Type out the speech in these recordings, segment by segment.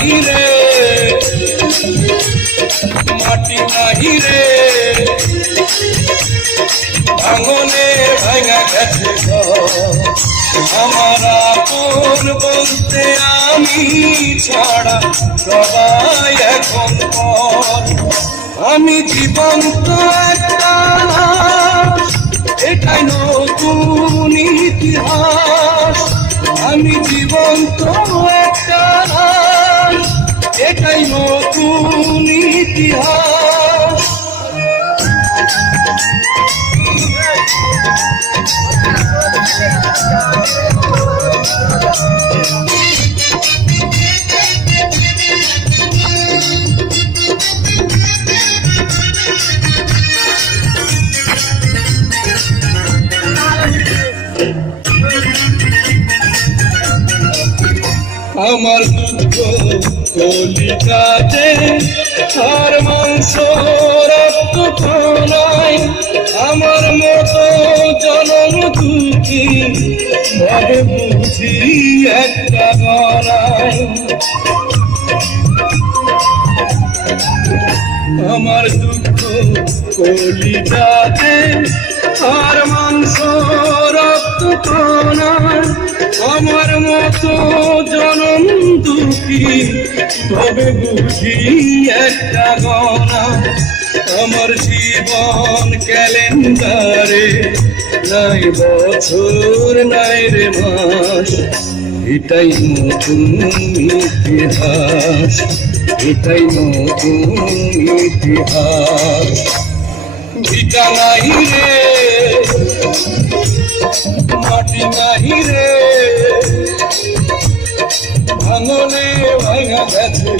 নাহি রে মাটি নাহি রে ভাঙনে ভাঙা গেছে আমার আপন বলতে আমি ছাড়া সবাই এখন আমি জীবন্ত একটা এটাই নতুন ইতিহাস। আমি জীবন্ত এটাই নতুন ইতিহাস। আমার কলিকাতে আর মাংস রক্ত খানায় আমার মতো জনম দুঃখী ভাবে বুঝি একটা গলায়। আমার দুঃখ কলিজাতে আর মাংস রক্ত কণার আমার মতো জনম দুঃখী তবে বুঝি একটা গণা আমার জীবন ক্যালেন্ডারে। নাই বছর, নাই রে মাস, এটাই নতুন ইতিহাস, এটাই নতুন ইতিহাস। ভিটা নাই রে গেছে।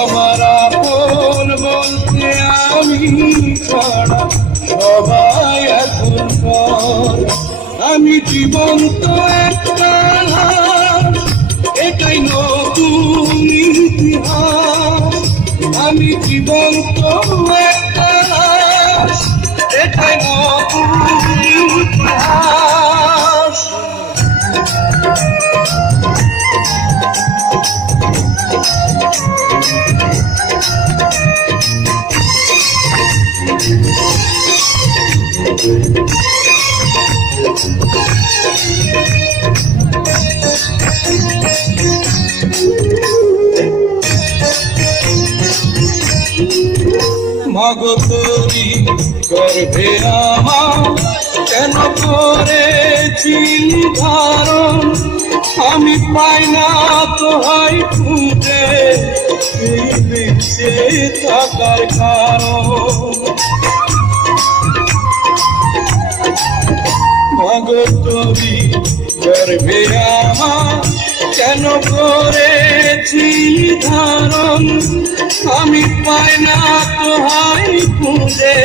আমার আমি ছাড়া আমি জীবন্ত একটা মাগো তোরি গর্ভে আমার কেন করেছি ধারণ আমি পাই না তো হয় খুঁজে বেঁচে থাকার কারণ। মাগো গর্ভে আমার কেন করেছি ধারণ? আমি পাই না তো হাই খুঁজে,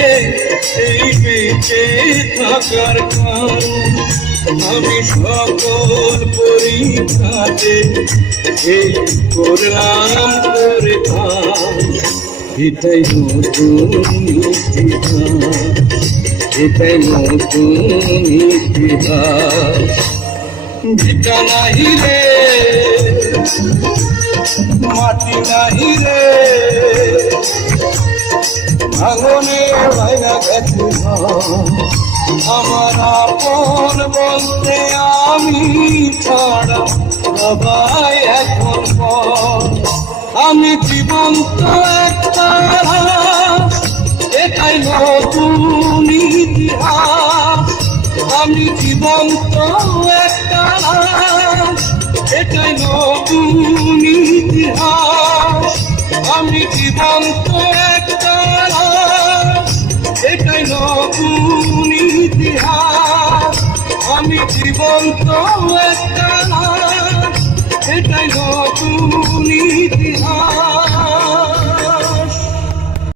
এই বেঁচে থাকার আমি সকল পরীক্ষাতে এই করলাম করে এটাই নতুন ইতিহাস, এটাই নতুন ইতিহাস। ভিটা নাহি রে মাটি নাহি রে ভাঙনে ভাঙা গেছে আমার আপন বলতে আমি ছাড়া সবাই এখন আমি জীবন্ত একটা এটাই নতুন ইতিহাস আমি জীবন্ত একটা এটাই নতুন ইতিহাস। আমি জীবন্ত একটা এটাই নতুন ইতিহাস। আমি জীবন্ত একটা এটাই নতুন ইতিহাস।